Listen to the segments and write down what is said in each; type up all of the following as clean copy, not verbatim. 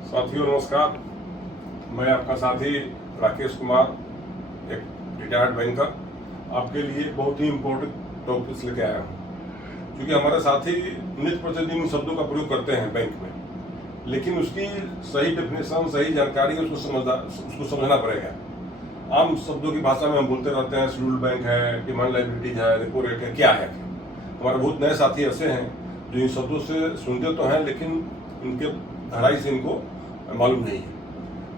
साथियों नमस्कार। मैं आपका साथी राकेश कुमार, एक रिटायर्ड बैंकर, आपके लिए बहुत ही इम्पोर्टेंट टॉपिक्स लेके आया हूँ। क्योंकि हमारे साथी नित्य प्रतिदिन इन शब्दों का प्रयोग करते हैं बैंक में, लेकिन उसकी सही डेफिनेशन, सही जानकारी उसको समझना पड़ेगा। आम शब्दों की भाषा में हम बोलते रहते हैं, शेड्यूल्ड बैंक है, डिमांड लायबिलिटीज है, रेपो रेट है, क्या है। हमारे बहुत नए साथी ऐसे हैं जो इन शब्दों से सुनते तो हैं, लेकिन उनके गहराई से इनको मालूम नहीं है।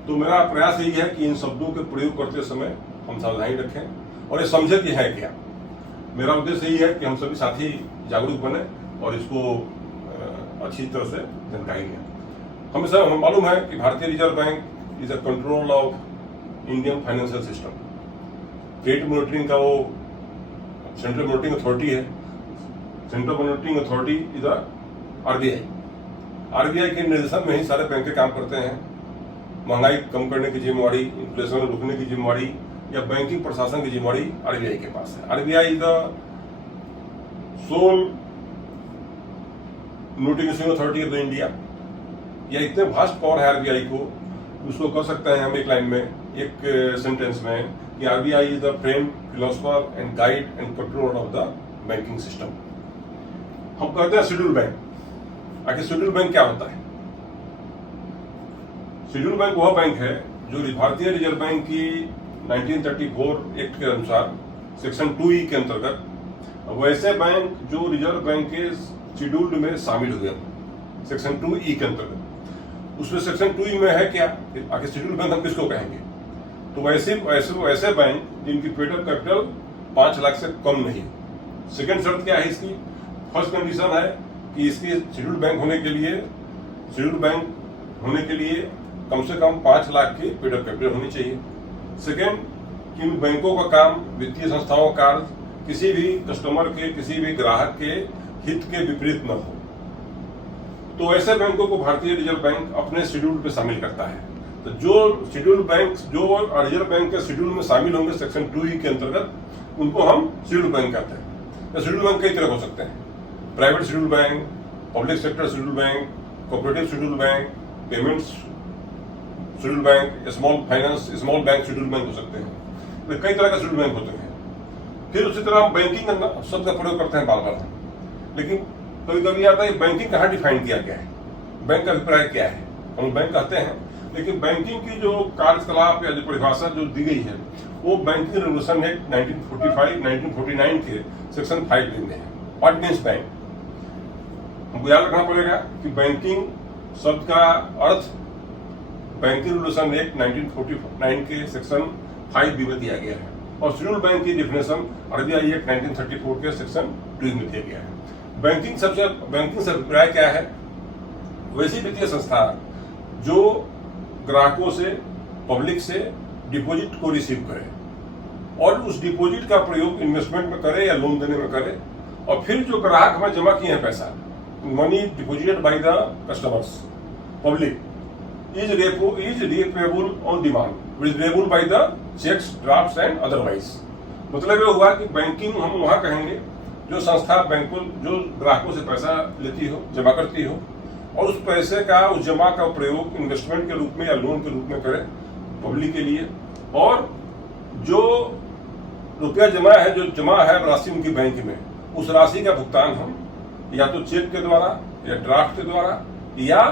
तो मेरा प्रयास यही है कि इन शब्दों के प्रयोग करते समय हम सावधानी रखें और ये समझे कि है क्या। मेरा उद्देश्य यही है कि हम सभी साथी जागरूक बने और इसको अच्छी तरह से जानकारी लें। हमेशा हमें मालूम है कि भारतीय reserve bank is a control of Indian financial system. Credit monitoring का वो सेंट्रल मॉनिटरिंग अथॉरिटी है। Central monitoring authority is a RBI. RBI के निर्देशन में ही सारे बैंक काम करते हैं। महंगाई कम करने की जिम्मेवारी, इन्फ्लेशन रोकने की जिम्मेवारी या बैंकिंग प्रशासन की जिम्मेवारी आरबीआई के पास है। RBI is the sole note issuing authority of the India. यह इतने वास्ट पावर है आरबीआई को, उसको कह सकते हैं हम एक लाइन में, एक सेंटेंस में, कि RBI is the friend, philosopher and guide and controller of the banking system. हम कहते हैं शेड्यूल बैंक। आखिर शेड्यूल बैंक क्या होता है? शेड्यूल बैंक वह बैंक है जो भारतीय रिजर्व बैंक की 1934 एक्ट के अनुसार सेक्शन 2E के अंतर्गत वैसे बैंक जो रिजर्व बैंक के शेड्यूल्ड में शामिल हुए सेक्शन 2E के अंतर्गत। उसमें सेक्शन 2E में है क्या? आखिर शेड्यूल बैंक हम किसको कहेंगे? तो वैसे बैंक जिनकी पेड-अप कैपिटल 5 लाख से कम नहीं। सेकेंड शर्त क्या है इसकी? फर्स्ट कंडीशन है कि इसके शेड्यूल बैंक होने के लिए कम से कम 5 लाख की पेड-अप कैपिटल होनी चाहिए। सेकेंड, कि इन बैंकों का काम, वित्तीय संस्थाओं का कार्य किसी भी कस्टमर के, किसी भी ग्राहक के हित के विपरीत न हो। तो ऐसे बैंकों को भारतीय रिजर्व बैंक अपने शेड्यूल पे शामिल करता है। तो जो शेड्यूल बैंक, जो रिजर्व बैंक के शेड्यूल में शामिल होंगे सेक्शन 2E के अंतर्गत, उनको हम शेड्यूल बैंक कहते हैं। तो शेड्यूल बैंक कई तरह हो सकते हैं: private schedule bank, public sector schedule bank, cooperative schedule bank, payments schedule bank, small bank schedule bank हो सकते हैं। तो कई तरह का शेड्यूल बैंक होते हैं। फिर उसी तरह हम बैंकिंग शब्द का प्रयोग करते हैं बार बार, लेकिन कभी कभी आता है बैंकिंग कहाँ डिफाइन किया गया है, बैंक का अभिप्राय क्या है। हम बैंक कहते हैं, लेकिन बैंकिंग की जो कार्यकलाप या जो परिभाषा जो दी गई है वो बैंकिंग रेगुलेशन एक्ट 1949 के सेक्शन 5B में है। What means bank? हमको याद रखना पड़ेगा कि बैंकिंग शब्द का अर्थ बैंकिंग रेगुलेशन एक्ट 1949 के सेक्शन 5B में दिया गया है, और शेड्यूल बैंक की डेफिनेशन आरबीआई एक्ट 1934 के सेक्शन 2 में दिया गया है। बैंकिंग से अभिप्राय क्या है? वैसी वित्तीय संस्था जो ग्राहकों से, पब्लिक से डिपॉजिट को रिसीव करे और उस डिपॉजिट का प्रयोग इन्वेस्टमेंट में करे या लोन देने में करे, और फिर जो ग्राहक हमें जमा किए हैं पैसा, money deposited by the customers, public, is repayable on demand, which is repayable by the checks, drafts and otherwise। मतलब ये हुआ कि बैंकिंग हम वहाँ कहेंगे जो संस्था बैंकों, जो ग्राहकों से पैसा लेती हो, जमा करती हो, और उस पैसे का, उस जमा का प्रयोग इन्वेस्टमेंट के रूप में या लोन के रूप में करे पब्लिक के लिए, और जो रुपया जमा है राशि उनकी बैंक में, उस राशि का भुगतान हम या तो चेक के द्वारा या ड्राफ्ट के द्वारा या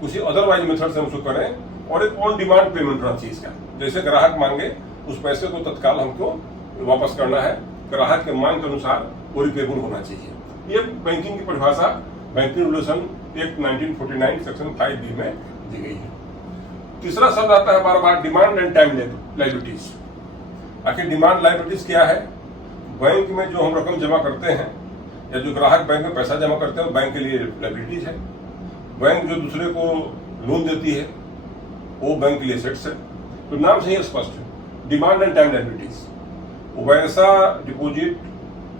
किसी अदरवाइज मेथड से हम उसको करें, और एक ऑन डिमांड पेमेंट रहना चाहिए इसका। जैसे ग्राहक मांगे उस पैसे को तत्काल हमको वापस करना है, ग्राहक के मांग के अनुसार वो रिपेबल होना चाहिए। ये बैंकिंग की परिभाषा banking regulation act 1949 section 5B में दी गई है। तीसरा शब्द आता है हमारा बार डिमांड एंड टाइम लायबिलिटीज। आखिर डिमांड लायबिलिटीज क्या है? बैंक में जो हम रकम जमा करते हैं या जो ग्राहक बैंक में पैसा जमा करते हैं, बैंक के लिए लायबिलिटीज है। बैंक जो दूसरे को लोन देती है वो बैंक के लिए सेट्स है। तो नाम से ही स्पष्ट है, डिमांड एंड टाइम लायबिलिटीज। वैसा डिपॉजिट,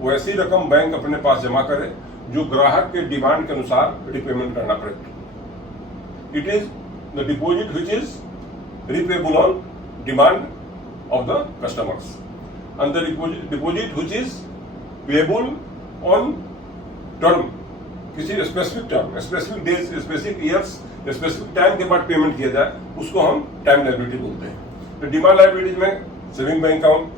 वैसी रकम बैंक अपने पास जमा करे जो ग्राहक के डिमांड के अनुसार रिपेमेंट करना पड़े। It is the deposit which is repayable on demand of the customers, and the deposit which is payable on term किसी specific term, specific days, specific years, specific time के बाद पेमेंट किया जाए, उसको हम टाइम लायबिलिटी बोलते हैं। तो डिमांड लायबिलिटीज में सेविंग बैंक अकाउंट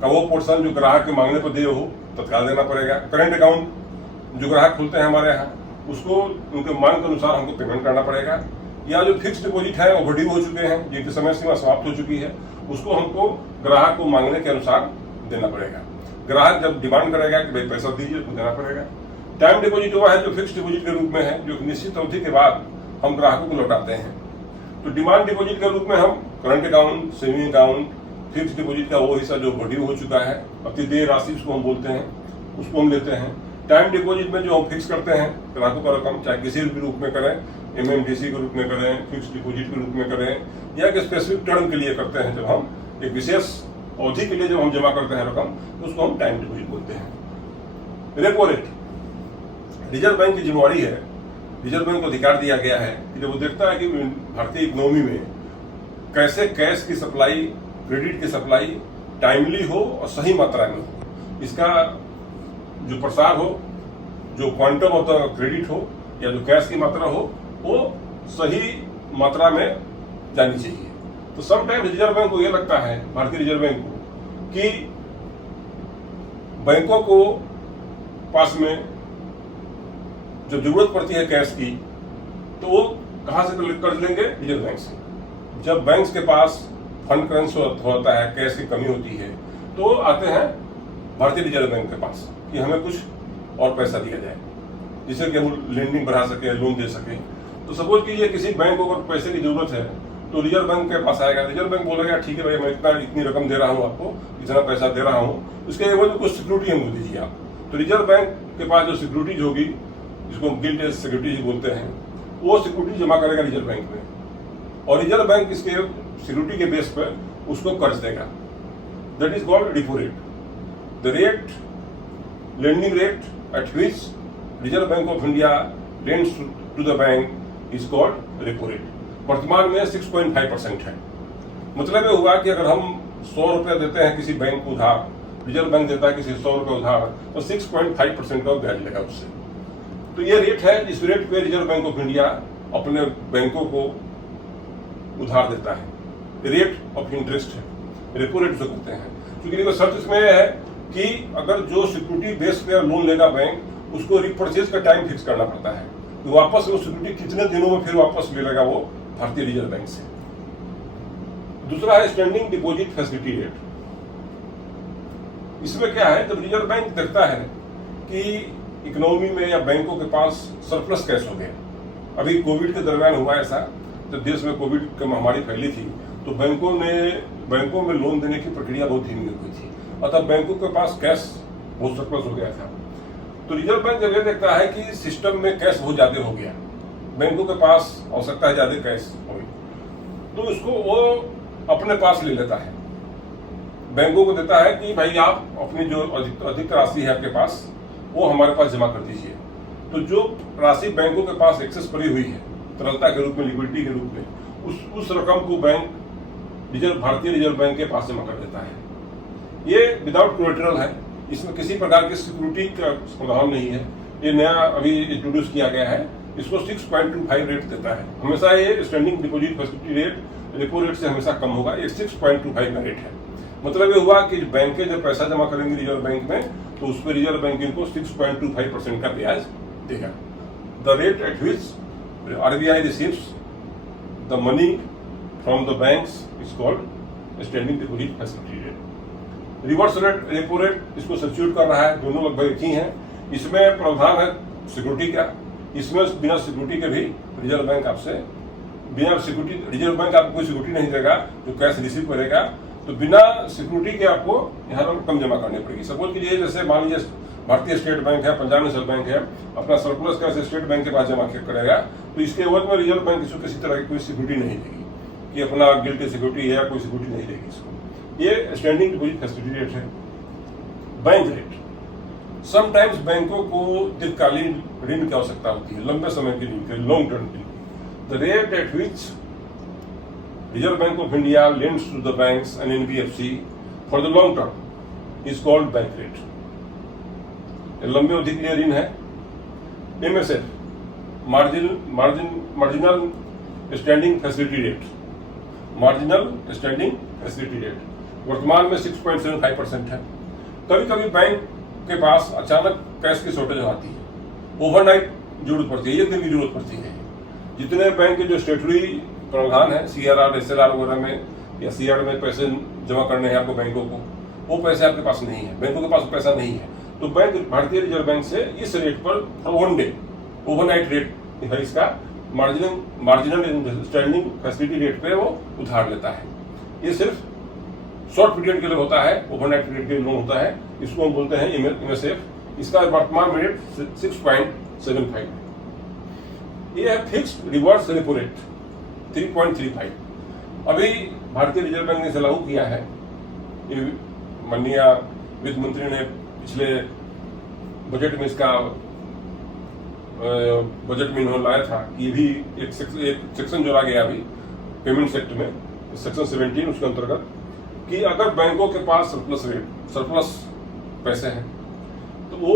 का वो पोर्शन जो ग्राहक के मांगने पर दिए हो तत्काल देना पड़ेगा। करेंट अकाउंट जो ग्राहक खोलते हैं हमारे यहाँ, उसको उनके मांग के अनुसार हमको पेमेंट करना पड़ेगा। या जो फिक्स डिपॉजिट है ओवरड्यू हो चुके हैं, जिनकी समय सीमा समाप्त हो चुकी है, उसको हमको ग्राहक को मांगने के अनुसार देना पड़ेगा। ग्राहक जब डिमांड करेगा कि भाई पैसा दीजिए तो देना पड़ेगा। टाइम डिपॉजिट हुआ है जो फिक्स डिपॉजिट के रूप में है, जो निश्चित अवधि के बाद हम ग्राहकों को लौटाते हैं। तो डिमांड डिपॉजिट के रूप में हम current account, saving account, fix deposit का वो हिस्सा जो ओवरड्यू हो चुका है, अति देय राशि उसको हम बोलते हैं, उसको हम लेते हैं। टाइम डिपॉजिट में जो हम फिक्स करते हैं ग्राहकों का रकम, चाहे किसी भी रूप में करें, MMDC के रूप में करें, फिक्स डिपॉजिट के रूप में करें, या कि स्पेसिफिक टर्म के लिए करते हैं, जब हम एक विशेष अवधि के लिए जब हम जमा करते हैं रकम, तो उसको हम टाइम डिपॉजिट बोलते हैं। रेपो रेट रिजर्व बैंक की जिम्मेवारी है, रिजर्व बैंक को अधिकार दिया गया है कि जब वो देखता है कि भारतीय इकोनॉमी में कैसे कैश की सप्लाई, क्रेडिट की सप्लाई टाइमली हो और सही मात्रा में हो, इसका जो प्रसार हो, जो क्वांटम ऑफ द क्रेडिट हो या जो कैश की मात्रा हो, वो सही मात्रा में जानी चाहिए। तो समटाइम रिजर्व बैंक को यह लगता है, भारतीय रिजर्व बैंक को, कि बैंकों को पास में जब जरूरत पड़ती है कैश की, तो वो कहां से कर्ज लेंगे? रिजर्व बैंक से। जब बैंक के पास फंड क्रंच होता है, कैश की कमी होती है, तो आते हैं भारतीय रिजर्व बैंक के पास कि हमें कुछ और पैसा दिया जाए, जिससे कि हम लेंडिंग बढ़ा सके, लोन दे सके। तो सपोज कीजिए किसी बैंक को अगर पैसे की जरूरत है, तो रिजर्व बैंक के पास आएगा। रिजर्व बैंक बोलेगा ठीक है भाई, मैं इतनी रकम दे रहा हूँ आपको, इतना पैसा दे रहा हूँ, उसके एवज में कुछ सिक्योरिटी हमको दीजिए आप। तो रिजर्व बैंक के पास जो सिक्योरिटीज होगी, जिसको गिल्ट एज सिक्योरिटीज बोलते हैं, वो सिक्योरिटी जमा करेगा रिजर्व बैंक में, और रिजर्व बैंक इसके सिक्योरिटी के बेस पर उसको कर्ज देगा। That is called repo rate. The rate, lending rate at which Reserve Bank of India lends to the bank is called repo rate. वर्तमान में 6.5% है। मतलब ये हुआ कि अगर हम 100 रुपया देते हैं किसी बैंक को उधार, रिजर्व बैंक देता है किसी 100 रुपये उधार, तो 6.5% का ब्याज लेगा उससे। तो ये रेट है जिस रेट पे रिजर्व बैंक ऑफ इंडिया अपने बैंकों को उधार देता है, रेट ऑफ इंटरेस्ट है, रेपो रेट जो कहते हैं। क्योंकि देखो शर्त इसमें है कि अगर जो सिक्योरिटी बेस पे लोन लेगा बैंक, उसको रिपर्चेज का टाइम फिक्स करना पड़ता है, तो वापस वो सिक्योरिटी कितने दिनों में फिर वापस ले लेगा वो भारतीय रिजर्व बैंक से। दूसरा है स्टैंडिंग डिपॉजिट फैसिलिटी रेट। इसमें क्या है, जब रिजर्व बैंक देखता है कि इकोनॉमी में या बैंकों के पास सरप्लस कैश हो गया, अभी कोविड के दरमियान हुआ ऐसा, जब देश में कोविड की महामारी फैली थी, तो बैंकों में लोन देने की प्रक्रिया बहुत धीमी हुई थी, अतः बैंकों के पास कैश बहुत सरप्लस हो गया था। तो रिजर्व बैंक जब ये देखता है कि सिस्टम में कैश बहुत ज्यादा हो गया, बैंकों के पास आवश्यकता है ज्यादा कैश हो, तो उसको वो अपने पास ले लेता है, बैंकों को देता है कि भाई आप अपनी जो अधिक राशि है आपके पास, वो हमारे पास जमा कर दीजिए। तो जो राशि बैंकों के पास एक्सेस पड़ी हुई है तरलता के रूप में, लिक्विडिटी के रूप में, उस रकम को बैंक भारतीय रिजर्व बैंक के पास जमा कर देता है। ये विदाउट कोलेटरल है, इसमें किसी प्रकार की सिक्योरिटी का प्रावधान नहीं है। ये नया अभी इंट्रोड्यूस किया गया है, इसको 6.25 रेट देता है। हमेशा ये standing deposit facility rate repo rate से हमेशा कम होगा, ये 6.25 का रेट है। मतलब ये हुआ कि बैंकें जब पैसा जमा करेंगी रिजर्व बैंक में, तो उस पर रिजर्व बैंक इनको 6.25% का ब्याज देगा। The rate at which RBI receives the money from the banks is called standing deposit facility rate. Reverse rate, repo rate, इसको सब्स्टिट्यूट कर रहा है, दोनों लगभग एक ही हैं। इसमें प्रावधान है सिक्योरिटी का, इसमें बिना सिक्योरिटी के भी रिजर्व बैंक आपसे, बिना सिक्योरिटी रिजर्व बैंक आपको कोई सिक्योरिटी नहीं देगा, जो कैश रिसीव करेगा, तो बिना सिक्योरिटी के आपको यहाँ रकम जमा करनी पड़ेगी। सपोज कीजिए जैसे मान लीजिए भारतीय स्टेट बैंक है, पंजाब नेशनल बैंक है, अपना सरप्लस कैश स्टेट बैंक के पास जमा करेगा, तो इसके एवज में रिजर्व बैंक इसको किसी तरह की कोई सिक्योरिटी नहीं देगी कि अपना गिल्ट सिक्योरिटी है, कोई सिक्योरिटी नहीं देगी इसको। ये स्टैंडिंग डिपॉजिट फैसिलिटी रेट है। बैंक रेट, समटाइम्स बैंकों को दीर्घकालीन ऋण की आवश्यकता होती है, लंबे समय के लिए, लॉन्ग टर्म के लिए। The rate at which Reserve Bank of India lends to the banks and NBFC for the long term is called bank rate. लंबे अवधि के लिए ऋण है, MSF, marginal standing facility rate, marginal standing facility rate वर्तमान में 6.75% है। कभी कभी बैंक के पास अचानक कैश की शॉर्टेज आती है, ओवरनाइट जरूरत पड़ती है, एक दिन की जरूरत पड़ती है। जितने बैंक के जो स्टेटरी प्रावधान है CRR SLR वगैरह में या CR में पैसे जमा करने हैं आपको बैंकों को, वो पैसे आपके पास नहीं है, बैंकों के पास पैसा नहीं है, तो बैंक भारतीय रिजर्व बैंक से इस रेट पर 1 डे ओवरनाइट रेट है इसका मार्जिनल स्टैंडिंग फैसिलिटी रेट पे वो उधार लेता है। ये सिर्फ शॉर्ट पीरियड के लिए होता है, ओवरनाइट पीरियड के लिए लोन होता है, इसको हम बोलते हैं MSF। इसका वर्तमान रेट 6.75। ये है फिक्स्ड रिवर्स रेपो रेट 3.35। अभी भारतीय रिजर्व बैंक ने इसे लागू किया है। माननीय वित्त मंत्री ने पिछले बजट में इसका बजट में इन्होंने लाया था कि ये भी एक सेक्शन जोड़ा गया अभी पेमेंट्स एक्ट में, सेक्शन 17 उसके अंतर्गत, कि अगर बैंकों के पास सरप्लस पैसे हैं तो वो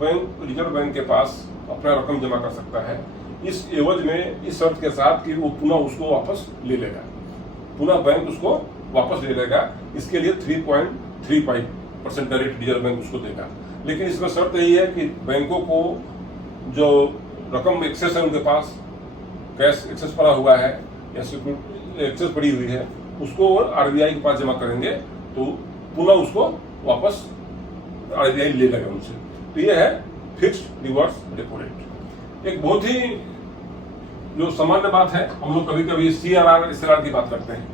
बैंक रिजर्व बैंक के पास अपना रकम जमा कर सकता है, इस एवज में इस शर्त के साथ कि वो पुनः उसको वापस ले लेगा, पुनः बैंक उसको वापस ले लेगा। इसके लिए 3.35% का रेट रिजर्व बैंक उसको देगा। लेकिन इसमें शर्त यही है कि बैंकों को जो रकम एक्सेस है, उनके पास कैश एक्सेस पड़ा हुआ है या एक्सेस पड़ी हुई है, उसको RBI के पास जमा करेंगे तो पुनः उसको वापस RBI ले लेगा उनसे। तो ये है फिक्स्ड रिवर्स रेपो रेट। एक बहुत ही जो सामान्य बात है, हम लोग कभी कभी CRR SLR की बात करते हैं।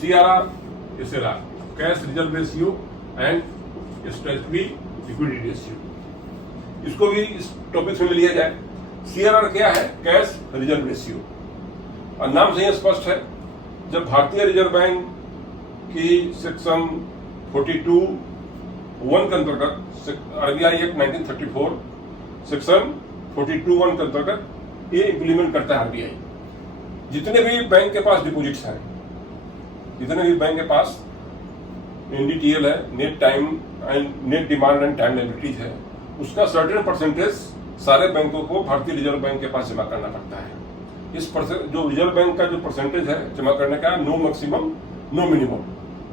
CRR SLR, cash reserve ratio and statutory liquidity ratio, इसको भी इस टॉपिक से लिया जाए। CRR क्या है? Cash reserve ratio. और नाम से ही स्पष्ट है, जब भारतीय रिजर्व बैंक की सेक्शन 42(1) के अंतर्गत RBI एक्ट 1934 सेक्शन 42(1) के अंतर्गत ये इम्प्लीमेंट करता है RBI। जितने भी बैंक के पास डिपॉजिट्स हैं, जितने भी बैंक के पास NDTL है, net demand and time liabilities है, उसका सर्टेन परसेंटेज सारे बैंकों को भारतीय रिजर्व बैंक के पास जमा करना पड़ता है। इस जो रिजर्व बैंक का जो परसेंटेज है जमा करने का, नो मैक्सिमम नो मिनिमम,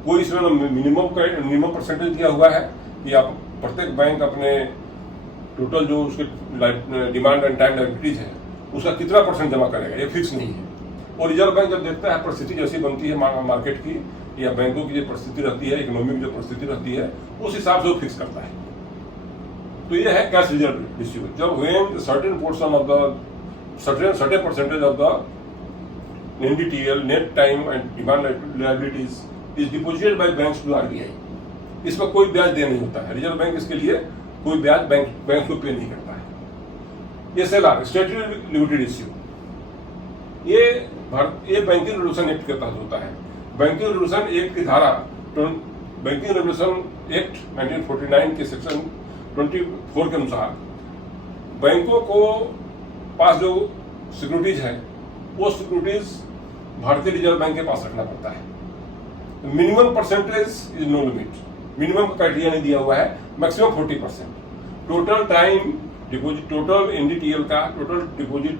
कोई इसमें मिनिमम परसेंटेज दिया हुआ है कि आप प्रत्येक बैंक अपने टोटल जो उसके डिमांड एंड टाइम लायबिलिटीज है उसका कितना परसेंट जमा करेगा, ये फिक्स नहीं है। और रिजर्व बैंक जब देखता है परिस्थिति जैसी बनती है मार्केट की या बैंकों की जो परिस्थिति रहती है, इकोनॉमी की जो परिस्थिति रहती है, उस हिसाब से वो फिक्स करता है। तो ये है कैश रिजर्व रेशियो। जब when certain portion of the certain percentage of the NDTL net time and demand liabilities is deposited by banks to RBI, इसमें कोई ब्याज दे नहीं होता है। रिजर्व बैंक इसके लिए कोई ब्याज बैंक को पे नहीं करता है। SLR, स्टैट्यूटरी लिक्विडिटी रेशियो, ये बैंकिंग रेगुलेशन एक्ट के तहत होता है। बैंकिंग रेगुलेशन एक्ट की धारा बैंकिंग रेगुलेशन एक्ट 1949 के सेक्शन 24 के अनुसार बैंकों को पास जो सिक्योरिटीज है वो सिक्योरिटीज भारतीय रिजर्व बैंक के पास रखना पड़ता है। Minimum percentage is no limit, minimum का क्राइटेरिया नहीं दिया हुआ है, maximum 40%। Total time deposit, total NDTL का टोटल डिपोजिट,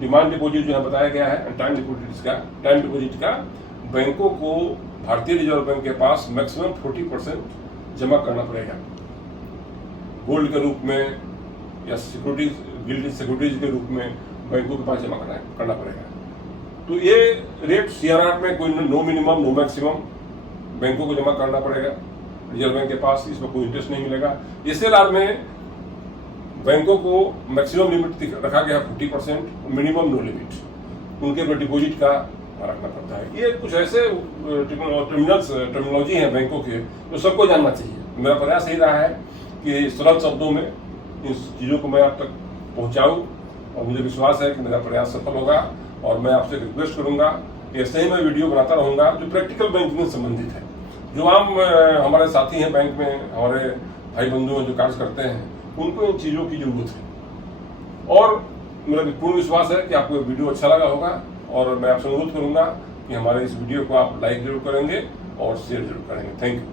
डिमांड डिपोजिट जो है बताया गया है, टाइम डिपोजिट का बैंकों को भारतीय रिजर्व बैंक के पास मैक्सिमम 40% जमा करना पड़ेगा, गोल्ड के रूप में या सिक्योरिटीज के रूप में बैंकों के पास जमा करना पड़ेगा। तो ये रेट CRR में कोई नो मिनिमम नो मैक्सिमम बैंकों को जमा करना पड़ेगा रिजर्व बैंक के पास, इसमें कोई इंटरेस्ट नहीं मिलेगा। SLR में बैंकों को मैक्सिमम लिमिट रखा गया 40%, मिनिमम नो लिमिट उनके डिपोजिट का रखना पड़ता है। ये कुछ ऐसे टर्मिनोलॉजी है बैंकों के जो सबको जानना चाहिए। मेरा प्रयास यही रहा है कि सरल शब्दों में इन चीज़ों को मैं आप तक पहुंचाऊं, और मुझे विश्वास है कि मेरा प्रयास सफल होगा। और मैं आपसे रिक्वेस्ट करूंगा कि ऐसे ही मैं वीडियो बनाता रहूंगा जो प्रैक्टिकल बैंकिंग से संबंधित है। जो आम हमारे साथी हैं बैंक में, हमारे भाई बंधु हैं जो कार्य करते हैं, उनको इन चीज़ों की जरूरत है। और मेरा पूर्ण विश्वास है कि आपको वीडियो अच्छा लगा होगा, और मैं आपसे अनुरोध करूंगा कि हमारे इस वीडियो को आप लाइक जरूर करेंगे और शेयर जरूर करेंगे। Thank you.